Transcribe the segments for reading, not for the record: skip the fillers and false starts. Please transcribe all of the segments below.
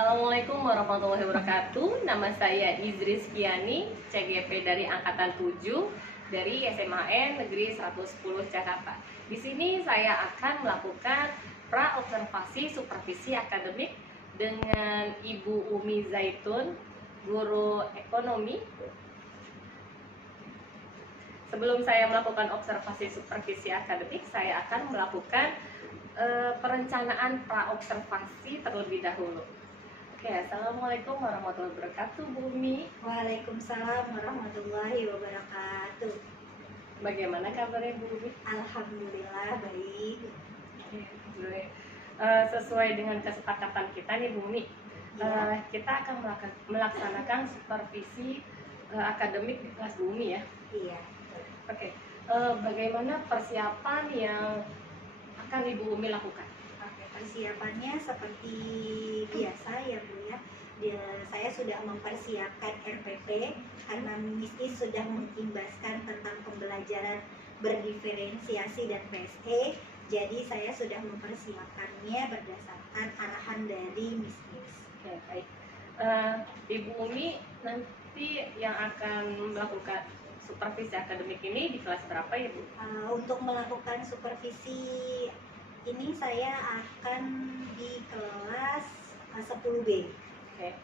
Assalamualaikum warahmatullahi wabarakatuh. Nama saya Izris Kiani, CGP dari Angkatan 7 dari SMAN Negeri 110 Jakarta. Di sini saya akan melakukan pra-observasi supervisi akademik dengan Ibu Umi Zaitun, guru ekonomi. Sebelum saya melakukan observasi supervisi akademik, saya akan melakukan perencanaan pra-observasi terlebih dahulu. Oke, Assalamualaikum warahmatullahi wabarakatuh, Bu Umi. Waalaikumsalam warahmatullahi wabarakatuh. Bagaimana kabarnya, Bu Umi? Alhamdulillah baik. Sesuai dengan kesepakatan kita nih, Bu Umi, kita akan melaksanakan supervisi akademik di kelas Bu Umi ya. Iya. Oke, bagaimana persiapan yang akan Ibu Umi lakukan? Persiapannya seperti biasa ya Bu ya. Saya sudah mempersiapkan RPP karena Miss sudah mengimbaskan tentang pembelajaran berdiferensiasi dan PSE. Jadi saya sudah mempersiapkannya berdasarkan arahan dari Miss. Oke, baik. Ibu Umi nanti yang akan melakukan supervisi akademik ini di kelas berapa ya, Bu? Untuk melakukan supervisi ini saya akan di kelas 10B. Oke.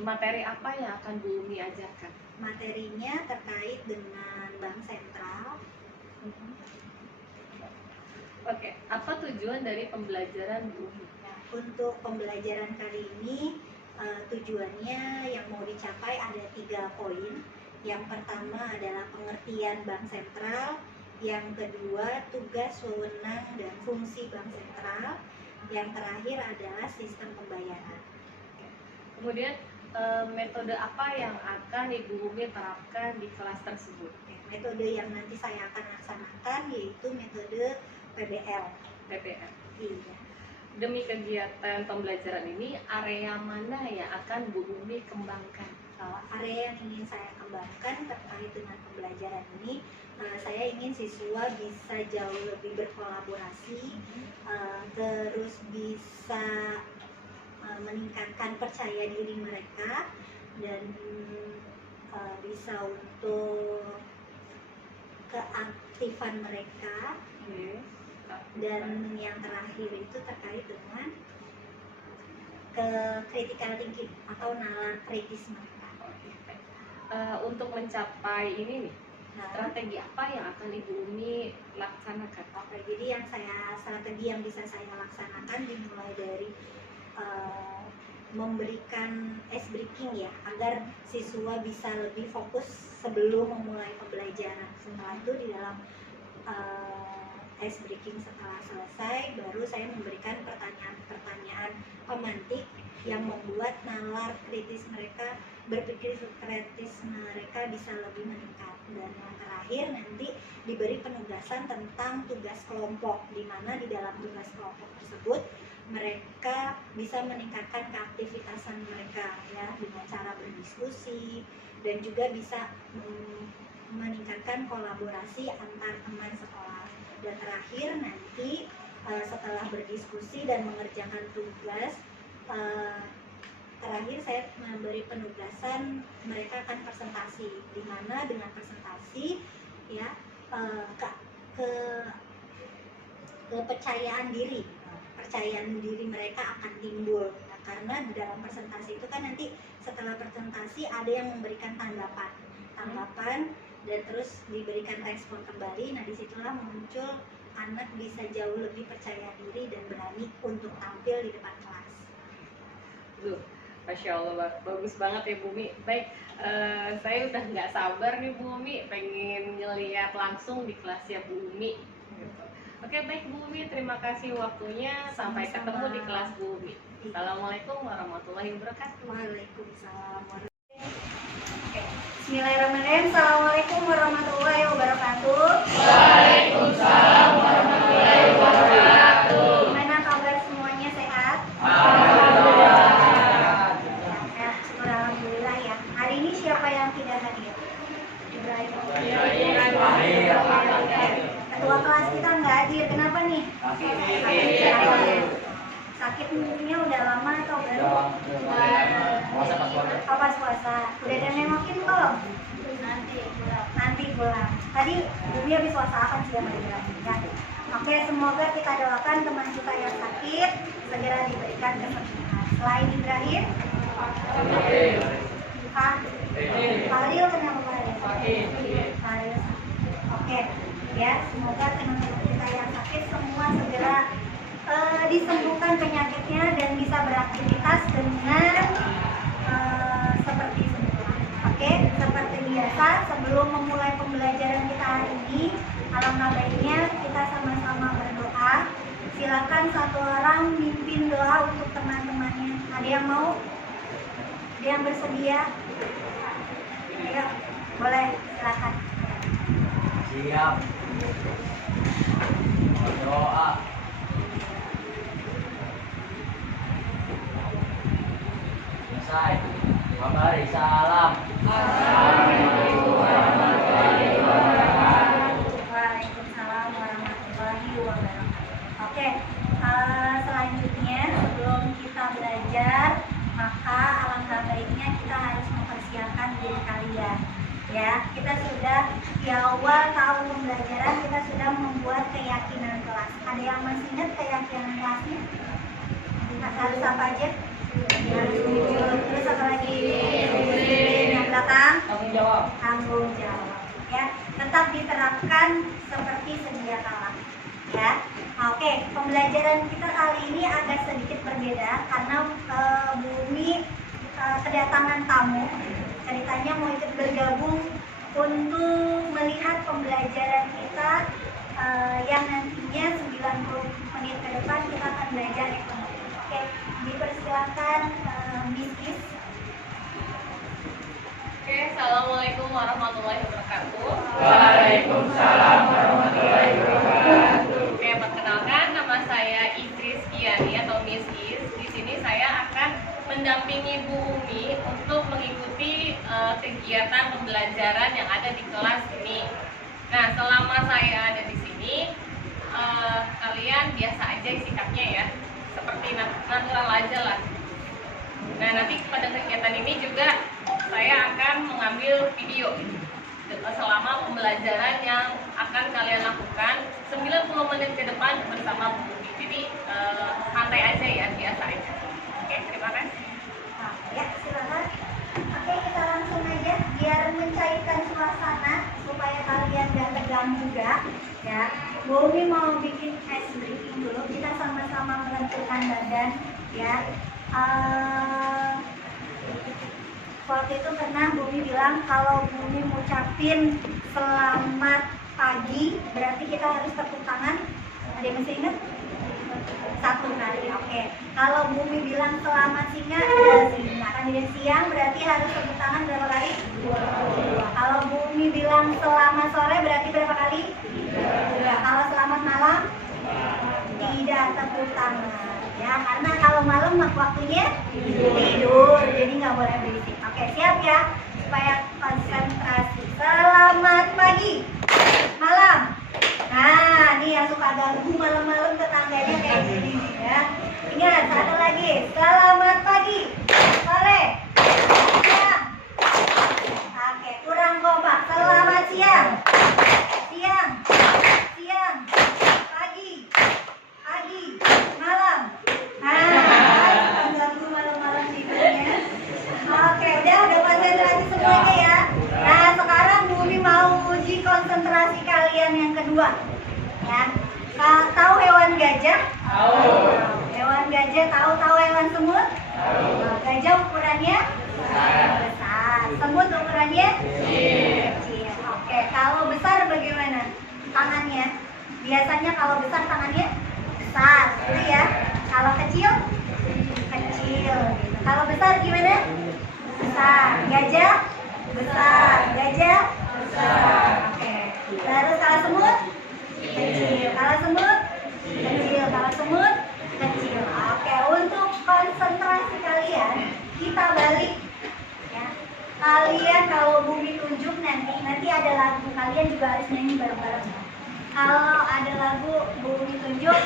Materi apa yang akan Bu Umi ajarkan? Materinya terkait dengan bank sentral. Oke, apa tujuan dari pembelajaran Bu Umi? Nah, untuk pembelajaran kali ini tujuannya yang mau dicapai ada 3 poin. Yang pertama adalah pengertian bank sentral. Yang kedua, tugas, wewenang, dan fungsi bank sentral. Yang terakhir adalah sistem pembayaran. Kemudian metode apa yang akan Ibu Umi terapkan di kelas tersebut? Metode yang nanti saya akan laksanakan yaitu metode PBL. PBL. Iya. Demi kegiatan pembelajaran ini, area mana yang akan Bu Umi kembangkan? Area yang ingin saya kembangkan terkait dengan pembelajaran ini, saya ingin siswa bisa jauh lebih berkolaborasi, terus bisa meningkatkan percaya diri mereka, dan bisa untuk keaktifan mereka. Dan yang terakhir itu terkait dengan critical thinking atau nalar kritis mereka. Untuk mencapai ini nih, strategi apa yang akan Ibu Umi laksanakan? Oke, jadi strategi yang bisa saya laksanakan dimulai dari memberikan ice breaking ya, agar siswa bisa lebih fokus sebelum memulai pembelajaran. Setelah itu di dalam ice breaking setelah selesai, baru saya memberikan pertanyaan-pertanyaan pemantik yang membuat nalar kritis mereka, berpikir kritis mereka bisa lebih meningkat. Dan yang terakhir nanti diberi penugasan tentang tugas kelompok, di mana di dalam tugas kelompok tersebut mereka bisa meningkatkan keaktivitasan mereka ya, dengan cara berdiskusi, dan juga bisa meningkatkan kolaborasi antar teman sekolah. Dan terakhir nanti setelah berdiskusi dan mengerjakan tugas, terakhir saya memberi penugasan mereka akan presentasi, di mana dengan presentasi ya kepercayaan diri mereka akan timbul. Nah, karena di dalam presentasi itu kan nanti setelah presentasi ada yang memberikan tanggapan dan terus diberikan respon kembali. Nah, disitulah muncul anak bisa jauh lebih percaya diri dan berani untuk tampil di depan kelas. Masya Allah, bagus banget ya Bu Umi. Baik, saya udah nggak sabar nih Bu Umi, pengen ngeliat langsung di kelasnya Bu Umi gitu. Oke, baik Bu Umi, terima kasih waktunya. Sampai ketemu di kelas Bu Umi. Assalamualaikum warahmatullahi wabarakatuh. Waalaikumsalam warahmatullahi wabarakatuh. Bismillahirrahmanirrahim. Assalamualaikum warahmatullahi wabarakatuh. Waalaikumsalam warahmatullahi wabarakatuh. Gimana kabar semuanya, sehat? Alhamdulillah. Alhamdulillah ya. Hari ini siapa yang tidak hadir? Ibrahim. Ketua kelas kita nggak hadir. Kenapa nih? Sakitnya udah lama atau baru? Oh, pas puasa. Udah ada nengokin belum? Nanti pulang. Tadi Bumi habis puasa apa sih yang ya? Oke, semoga kita doakan teman kita yang sakit segera diberikan kesembuhan. Selain Ibrahim, Fadil kenapa Fadil? Fadil. Oke, ya semoga teman-teman kita yang sakit semua segera disembuhkan penyakitnya dan bisa beraktivitas dengan seperti semula. Oke, seperti biasa sebelum memulai pembelajaran kita hari ini, alangkah baiknya kita sama-sama berdoa. Silakan satu orang mimpin doa untuk teman-temannya. Ada yang mau? Ada yang bersedia? Ayo, boleh, silakan. Siap. Doa. Selesai. Mari salam. Assalamualaikum warahmatullahi wabarakatuh. Waalaikumsalam warahmatullahi wabarakatuh. Oke, selanjutnya sebelum kita belajar, maka alangkah baiknya kita harus mempersiapkan diri kalian. Ya, kita sudah di awal tahun pembelajaran kita sudah membuat keyakinan kelas. Ada yang masih ingat keyakinan kelasnya? Harus apa aja? Harus jujur. Terus apa lagi? Yang belakang? Tanggung jawab. Tanggung jawab. Ya, tetap diterapkan seperti sedia kala. Ya, oke. Pembelajaran kita kali ini agak sedikit berbeda karena Bumi kedatangan tamu. Ceritanya mau ikut bergabung untuk melihat pembelajaran kita yang nantinya 90 menit ke depan kita akan belajar ekonomi. Oke, dipersilakan Miss Is. Oke, assalamualaikum warahmatullahi wabarakatuh. Waalaikumsalam warahmatullahi wabarakatuh. Oke, perkenalkan nama saya Idris Kiani atau Miss Is. Di sini saya akan mendampingi Bu Umi untuk mengikuti kegiatan pembelajaran yang ada di kelas ini. Nah, selama saya ada di sini, kalian biasa aja sikapnya ya, seperti natural aja lah. Nah, nanti pada kegiatan ini juga saya akan mengambil video selama pembelajaran yang akan kalian lakukan 90 menit ke depan bersama Bu Umi. Jadi santai aja ya, biasa aja. Oke, terima kasih. Nah, ya, silakan. Oke, kita langsung aja biar mencairkan suasana supaya kalian gak tegang juga. Ya, Bu Umi mau bikin ice breaking dulu. Kita sama-sama melenturkan badan. Ya, waktu itu pernah Bu Umi bilang kalau Bu Umi ngucapin selamat pagi, berarti kita harus tepuk tangan. Ada yang masih ingat? Satu kali, oke. Kalau Bu Umi bilang selamat siang, kan jadi siang, berarti harus tepuk tangan berapa kali? Dua. Kalau Bu Umi bilang selamat sore, berarti berapa kali? Dua. Kalau selamat malam, tidak tepuk tangan. Ya, karena kalau malam waktunya tidur, jadi nggak boleh berisik. Oke, siap ya? Supaya konsentrasi. Selamat pagi, malam. Nah, ini yang suka ganggu malam-malam tetangganya kayak gini ya. Ingat, satu lagi. Selamat pagi, sore, siang. Oke, kurang kompak. Selamat siang, siang, siang, pagi, pagi, malam. Nah, ganggu malam-malam tidurnya. Oke, udah konsentrasi semuanya ya. Nah, sekarang Bu Umi mau uji konsentrasi kalian yang kedua. Ya. Tahu hewan gajah? Tahu. Hewan gajah tahu hewan semut? Tahu. Gajah ukurannya besar. Semut ukurannya kecil. Oke, kalau besar bagaimana? Tangannya. Biasanya kalau besar tangannya besar, gitu ya. Kalau kecil kecil. Kalau besar gimana? Besar. Gajah besar. Gajah besar. Oke. Terus kalau semut kecil. Kalau semut kecil. Kalau semut kecil. Oke. Untuk konsentrasi kalian kita balik. Ya. Kalian kalau Bumi tunjuk nanti ada lagu, kalian juga harus nyanyi bareng-bareng. Kalau ada lagu Bumi tunjuk,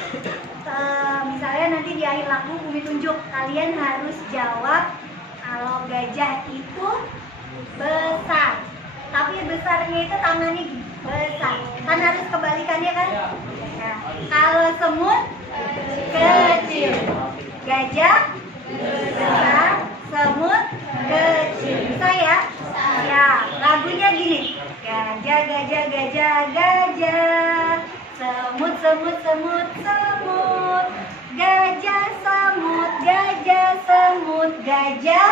misalnya nanti di akhir lagu Bumi tunjuk. Kalian harus jawab kalau gajah itu besar. Tapi besarnya itu tangannya besar. Kan harus kebalikannya kan? Nah, kalau semut kecil. Gajah besar, semut kecil. Bisa ya? Ya, lagunya gini. Gajah, gajah, gajah, gajah. Semut, semut, semut, semut. Gajah, semut, gajah, semut, gajah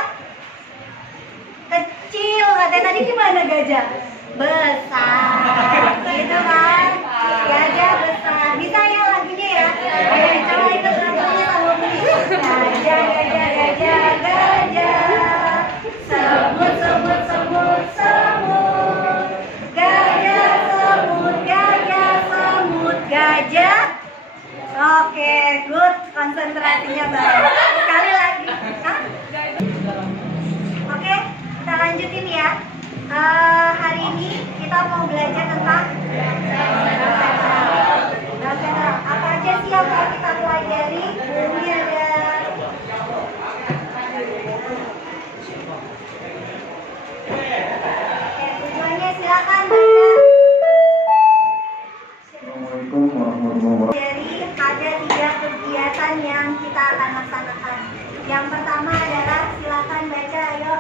kecil. Katanya tadi gimana gajah? Besar. Gitu kan? Gajah besar. Bisa ya lagunya ya? Ayo coba ikut lagunya sama Bumi. Gajah, gajah, gajah, gajah. Semut, semut, semut, semut. Gajah, semut, gajah, semut, gajah. Oke, good. Konsentrasinya baik. Sekali lagi. Hah? Oke, kita lanjutin ya. Hari ini kita mau belajar tentang apa aja sih yang mau kita pelajari? Ini ada tujuannya, silakan baca. Assalamualaikum warahmatullahi wabarakatuh. Jadi ada 3 kegiatan yang kita akan laksanakan. Yang pertama adalah silakan baca, ayo.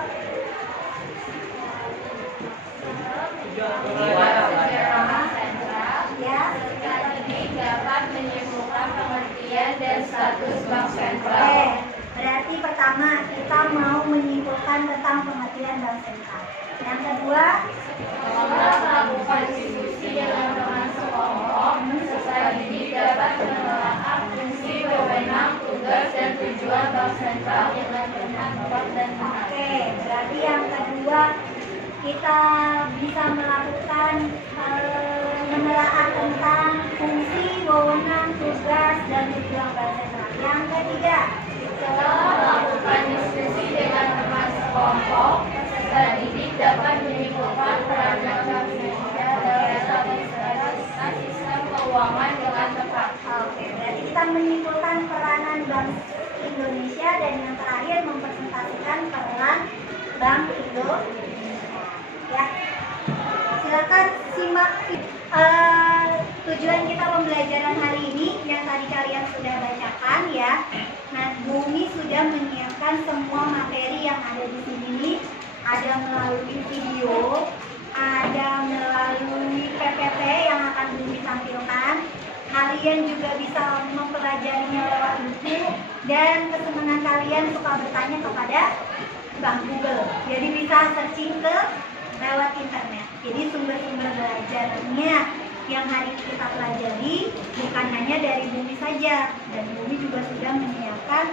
Ya. Sekarang ini dapat menyimpulkan pengertian dan status bank sentral. Oke, berarti pertama kita mau menyimpulkan tentang pengertian bank sentral. Yang kedua, Melakukan diskusi dengan teman sekelompok, serta didik dapat menelaah fungsi, wewenang, tugas, dan tujuan bank sentral dengan benar, tepat, dan benar. oke, berarti yang kedua kita bisa melakukan menelaah tentang fungsi, wewenang, tugas, dan tujuan bank sentral. Yang ketiga, Setelah melakukan diskusi dengan teman sekelompok, peserta didik dapat menyimpulkan peranan Bank Indonesia dalam stabilisasi sistem keuangan dengan tepat. oke, berarti kita menyimpulkan peranan Bank Indonesia dan yang terakhir mempresentasikan peran Bank Indonesia. Ya, silakan simak tujuan kita pembelajaran hari ini yang tadi kalian sudah bacakan ya. Nah, Bumi sudah menyiapkan semua materi yang ada di sini. Ada melalui video, ada melalui PPT yang akan Bumi tampilkan. Kalian juga bisa mempelajarinya lewat buku dan kesenangan kalian suka bertanya kepada Bang Google. Jadi bisa searching ke lewat internet. Jadi sumber-sumber belajarnya yang hari ini kita pelajari bukan hanya dari Bumi saja, dan Bumi juga sudah menyiapkan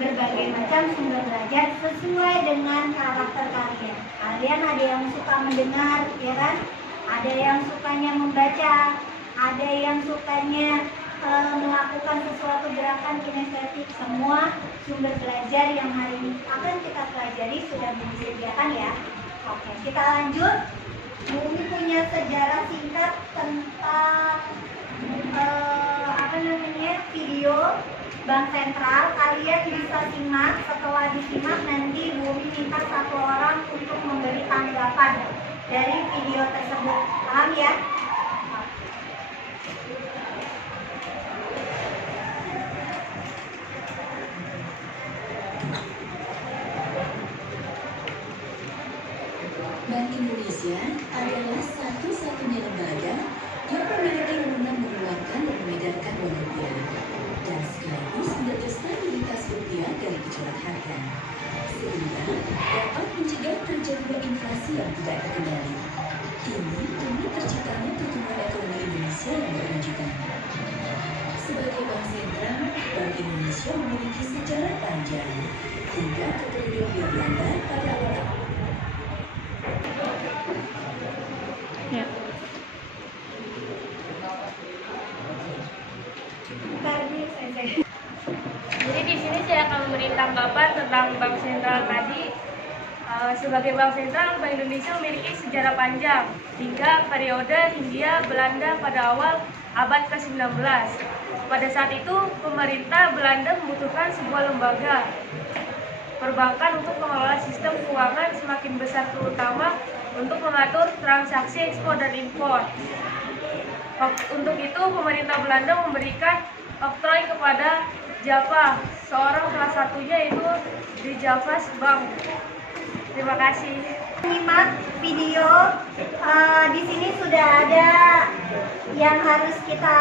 berbagai macam sumber belajar sesuai dengan karakter kalian. Kalian ada yang suka mendengar, ya kan? Ada yang sukanya membaca, ada yang sukanya melakukan sesuatu gerakan kinestetik. Semua sumber belajar yang hari ini akan kita pelajari sudah disediakan ya. Oke, kita lanjut. Bumi punya sejarah singkat tentang video Bank Sentral. Kalian bisa simak. Setelah disimak nanti Bumi minta 1 orang untuk memberi tanggapan dari video tersebut. Paham ya? Bank Indonesia adalah satu-satunya lembaga yang memiliki wewenang mengeluarkan dan mengedarkan uang rupiah dan sekaligus menjaga stabilitas rupiah dari gejolak harga, sehingga dapat mencegah terjadinya inflasi yang tidak terkendali. Ini demi terciptanya pertumbuhan ekonomi Indonesia yang berkelanjutan. Sebagai bank sentral, Bank Indonesia memiliki sejarah panjang hingga keterjun Belanda pada awal Jadi di sini saya akan memberi tanggapan tentang Bank Sentral tadi. Sebagai Bank Sentral, Bank Indonesia memiliki sejarah panjang hingga periode Hindia Belanda pada awal abad ke-19. Pada saat itu, pemerintah Belanda membutuhkan sebuah lembaga perbankan untuk mengelola sistem keuangan semakin besar, terutama untuk mengatur transaksi ekspor dan impor. Untuk itu, pemerintah Belanda memberikan oktroy kepada Java, seorang salah satunya itu di Javas Bank. Terima kasih. Simak video. Di sini sudah ada yang harus kita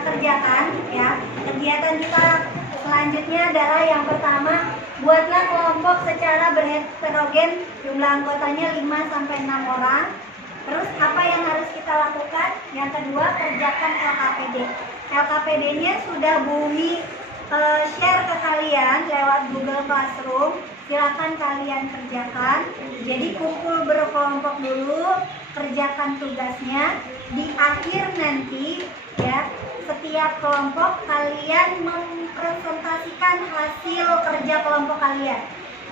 kerjakan, ya. Kegiatan kita selanjutnya adalah yang pertama, buatlah kelompok secara berheterogen, jumlah anggotanya 5-6 orang. Terus apa yang harus kita lakukan? Yang kedua, kerjakan LKPD. LKPD-nya sudah Bumi share ke kalian lewat Google Classroom. Silakan kalian kerjakan. Jadi kumpul berkelompok dulu, kerjakan tugasnya. Di akhir nanti, ya, setiap kelompok kalian mempresentasikan hasil kerja kelompok kalian.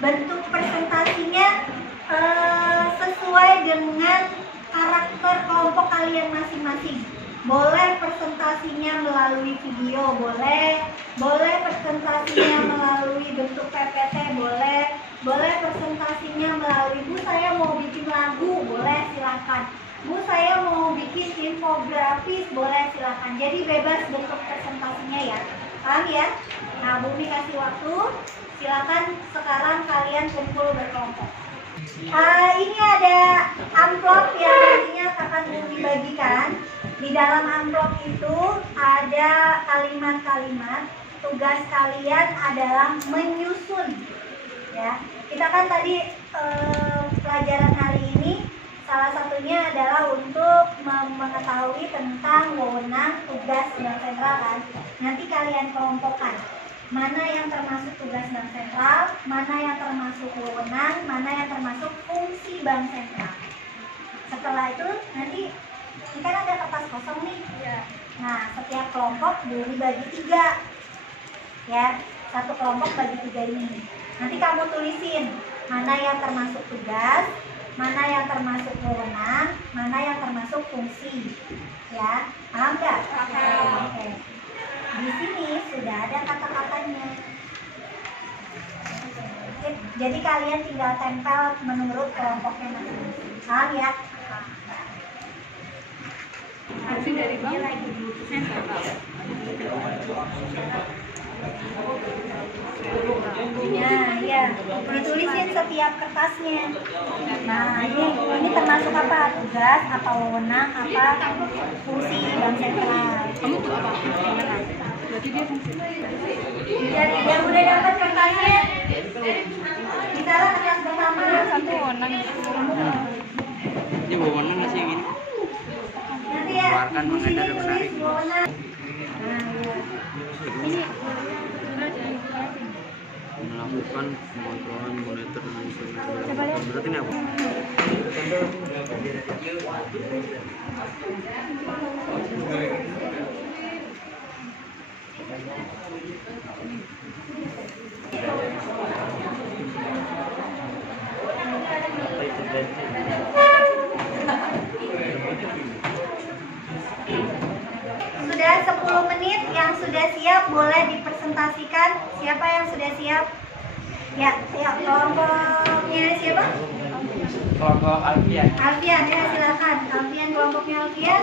Bentuk presentasinya sesuai dengan karakter kelompok kalian masing-masing. Boleh presentasinya melalui video, boleh presentasinya melalui bentuk PPT, boleh presentasinya melalui, Bu saya mau bikin lagu, boleh silakan. Bu saya mau bikin infografis, boleh silakan. Jadi bebas bentuk presentasinya ya. Paham ya? Nah, Bumi kasih waktu. Silakan sekarang kalian kumpul berkelompok. Ini ada amplop yang nantinya akan Bumi bagikan. Di dalam amplop itu ada kalimat-kalimat. Tugas kalian adalah menyusun. Ya, kita kan tadi pelajaran hari ini salah satunya adalah untuk mengetahui tentang wewenang tugas bank sentral kan. Nanti kalian kelompokkan mana yang termasuk tugas bank sentral, mana yang termasuk wewenang, mana yang termasuk fungsi bank sentral. Setelah itu nanti ini kan ada kertas kosong nih. Nah, setiap kelompok dibagi 3. Ya, satu kelompok bagi 3 ini. Nanti kamu tulisin mana yang termasuk tugas, mana yang termasuk wewenang, mana yang termasuk fungsi. Ya, paham nggak? Oke. Di sini sudah ada kata-katanya. Jadi kalian tinggal tempel menurut kelompoknya masing-masing. Paham ya? Hasil dari bank Ya, ditulisin setiap kertasnya. Nah, ini termasuk apa? Tugas, apa wewenang, apa fungsi bank sentral. Kamu tuh apa? Berarti dia fungsi. Jadi yang udah dapat kertasnya, kita kertas bersama. Satu wewenang. Ini wewenang nggak sih yang ini? Nanti ya, Keluarkan, di sini mengedar, dan menarik. tulis wewenang. Nah, ya. Ini Melakukan pengontrolan monitor dan instrumen. Berarti ini apa? Sudah 10 menit, yang sudah siap boleh dipresentasikan. Siapa yang sudah siap? Ya, kelompoknya siapa? Kelompok Alfian. Alfian, ya silakan. Alfian, kelompoknya Alfian.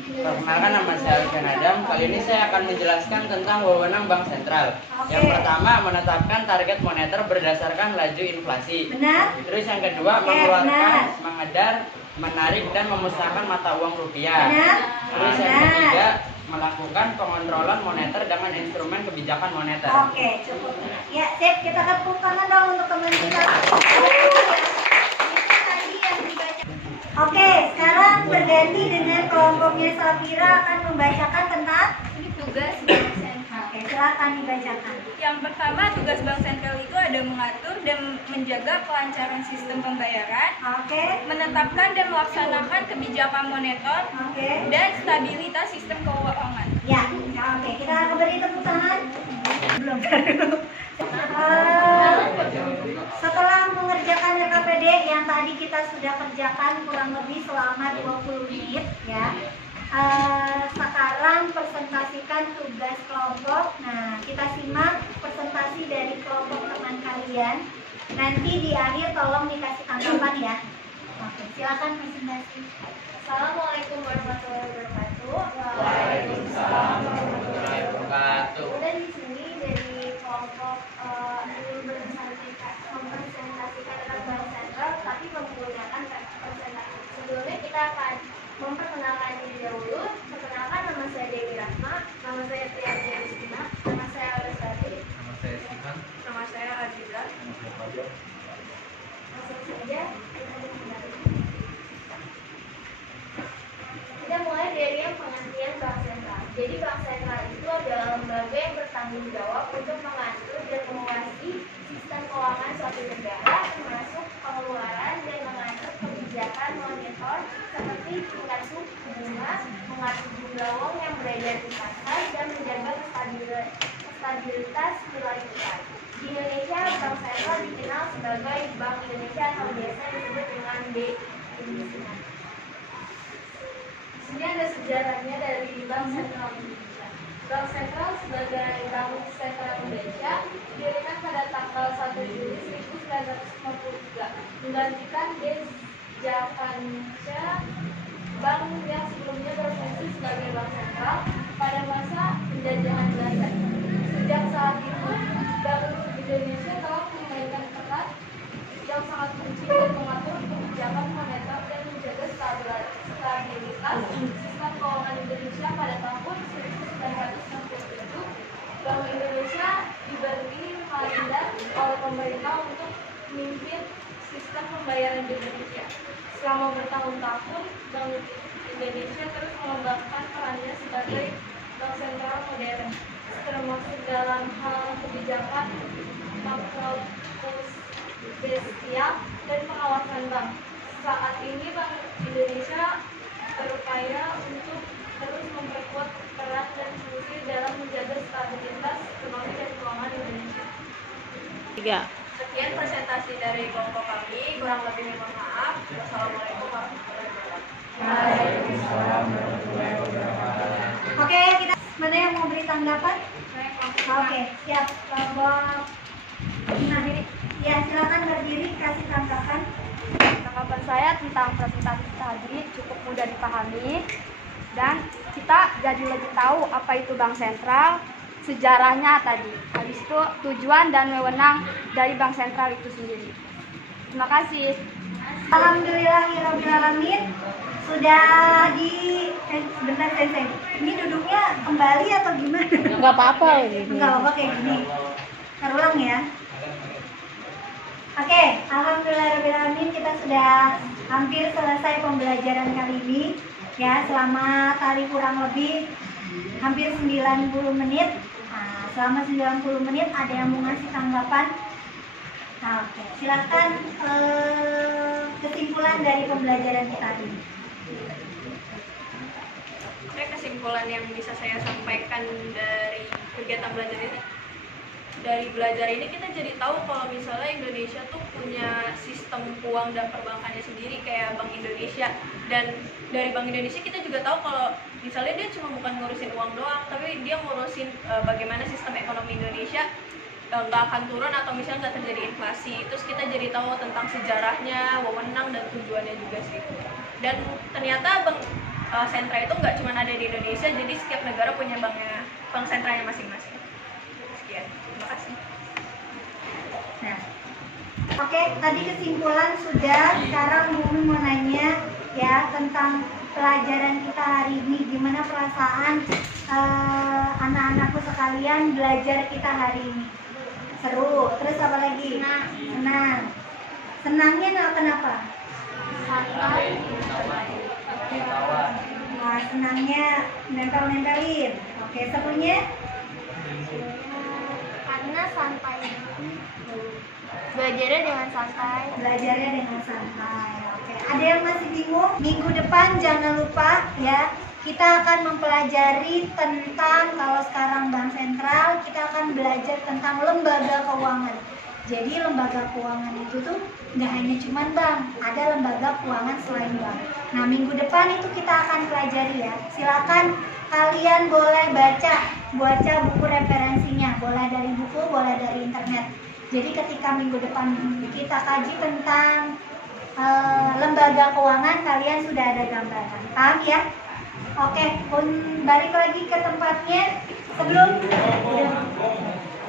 Perkenalkan, nama saya Alfian Adam. Kali ini saya akan menjelaskan tentang wewenang bank sentral. Oke. Yang pertama, menetapkan target moneter berdasarkan laju inflasi. Benar? Terus yang kedua, Oke, mengeluarkan, benar. mengedar, menarik dan memusnahkan mata uang rupiah. Benar? Terus yang Benar. ketiga, melakukan pengontrolan moneter dengan instrumen kebijakan moneter. Oke, cukup. Ya, sip. Kita tepuk tangan dong untuk teman kita. Itu tadi yang dibaca. Oke, sekarang berganti dengan kelompoknya Safira akan membacakan tentang tugas bank sentral. Oke, silakan dibacakan. Yang pertama, tugas bank sentral itu ada mengatur dan menjaga kelancaran sistem pembayaran, Oke. menetapkan dan melaksanakan kebijakan moneter, Oke. dan stabilitas sistem keuangan. Ya, oke. Kita beri tepuk tangan. Belum. Setelah mengerjakan LKPD yang tadi kita sudah kerjakan kurang lebih selama 20 menit, ya. Sekarang presentasikan tugas kelompok. Nah, kita simak presentasi dari kelompok teman kalian. Nanti di akhir tolong dikasih tanggapan ya. Oke, silakan presentasi. Assalamualaikum warahmatullahi wabarakatuh. Waalaikumsalam warahmatullahi wabarakatuh. Kemudian di sini dari kelompok ingin mempresentasikan tentang bank sentral, tapi menggunakan presentasi. Sebelumnya kita akan memperkenalkan diri dahulu. Perkenalkan, nama saya Dewi Rahma, nama saya Triani Rizkina, nama saya Alesari, Nama saya Sivan. nama saya Aziza. Langsung saja kita mulai dari yang pengertian bank sentral. Jadi bank sentral itu adalah lembaga yang bertanggung jawab untuk mengatur dan mengawasi sistem keuangan suatu negara, termasuk pengeluaran dan mengatur kebijakan moneter seperti tingkat suku bunga, mengatur jumlah uang yang beredar di pasar, dan menjaga stabilitas nilai tukar. Di Indonesia, bank sentral dikenal sebagai Bank Indonesia atau biasa disebut dengan BI. Di sini ada sejarahnya dari Bank Sentral Indonesia. Bank Sentral sebagai Bank Sentral Indonesia didirikan pada tanggal 1 Juli 1953, menggantikan Djavansha, bank yang sebelumnya berfungsi sebagai bank sentral pada masa penjajahan Belanda. Sejak saat itu, Bank Indonesia telah memainkan peran yang sangat kunci dan mengatur kebijakan moneter dan menjaga stabilitas sistem keuangan Indonesia. Pada tahun 1967, Bank Indonesia diberi mandat oleh pemerintah untuk memimpin sistem pembayaran di Indonesia. Selama bertahun-tahun, Bank Indonesia terus mengembangkan perannya sebagai bank sentral modern, termasuk dalam hal kebijakan makroprudensial dan pengawasan bank. Saat ini Bank Indonesia berupaya untuk terus memperkuat peran dan fungsi dalam menjaga stabilitas ekonomi dan keuangan Indonesia. 3. Sekian presentasi dari kelompok kami, kurang lebih mohon maaf. Wassalamualaikum warahmatullahi wabarakatuh. Waalaikumsalam warahmatullahi wabarakatuh. Oke, kita mana yang mau beri tanggapan? Oke, siap. Kelompok. Nah, ini ya silakan berdiri kasih tanggapan. Tanggapan saya tentang presentasi tadi cukup mudah dipahami dan kita jadi lebih tahu apa itu bank sentral, sejarahnya tadi, habis itu tujuan dan wewenang dari bank sentral itu sendiri. Terima kasih. Alhamdulillahirobbilalamin. Sudah di sebentar Sensei. Ini duduknya kembali atau gimana? Enggak apa-apa ini. Enggak apa-apa kayak gini. Terulang ya. Oke, alhamdulillahirobbilalamin, kita sudah hampir selesai pembelajaran kali ini. Ya, selama tadi kurang lebih hampir 90 menit. Nah, selama 90 menit ada yang mau ngasih tanggapan? Nah, oke. Silakan kesimpulan dari pembelajaran kita ini. Kesimpulan yang bisa saya sampaikan dari kegiatan belajar ini, dari belajar ini kita jadi tahu kalau misalnya Indonesia tuh punya sistem uang dan perbankannya sendiri kayak Bank Indonesia, dan dari Bank Indonesia kita juga tahu kalau misalnya dia cuma bukan ngurusin uang doang, tapi dia ngurusin bagaimana sistem ekonomi Indonesia nggak akan turun atau misalnya nggak terjadi inflasi. Terus kita jadi tahu tentang sejarahnya, wewenang dan tujuannya juga sih. Dan ternyata bank sentra itu nggak cuma ada di Indonesia, jadi setiap negara punya bank sentranya masing-masing. Sekian, terima kasih. Nah, oke, tadi kesimpulan sudah. Sekarang Bumi mau nanya ya tentang pelajaran kita hari ini. Gimana perasaan anak-anakku sekalian belajar kita hari ini? Seru. Terus apa lagi? Senang. Senangnya kenapa? Nah, senangnya nempel-nempelin. Oke, serunya? Karena santai. Belajarnya dengan santai. Belajarnya dengan santai. Oke, ada yang masih bingung? Minggu depan jangan lupa ya, kita akan mempelajari tentang, kalau sekarang bank sentral, kita akan belajar tentang lembaga keuangan. Jadi lembaga keuangan itu tuh nggak hanya cuma bank, ada lembaga keuangan selain bank. Nah, minggu depan itu kita akan pelajari ya. Silakan kalian boleh baca buku referensinya, boleh dari buku, boleh dari internet. Jadi ketika minggu depan kita kaji tentang lembaga keuangan, kalian sudah ada gambaran. Paham ya? Oke, balik lagi ke tempatnya.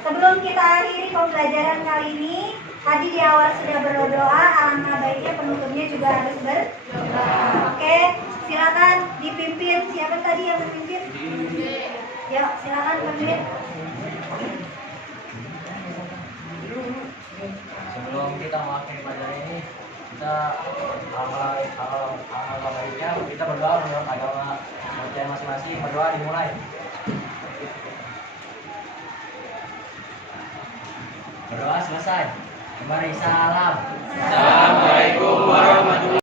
Sebelum kita akhiri pembelajaran kali ini, tadi di awal sudah berdoa, alangkah baiknya penutupnya juga harus berdoa. Oke, silakan dipimpin. Siapa tadi yang memimpin? Yuk, silakan pimpin. Sebelum kita mengakhiri pelajaran ini, kita amal baiknya kita berdoa menurut agama kepercayaan masing-masing. Berdoa dimulai. Berdoa selesai. Mari salam. Assalamualaikum warahmatullahi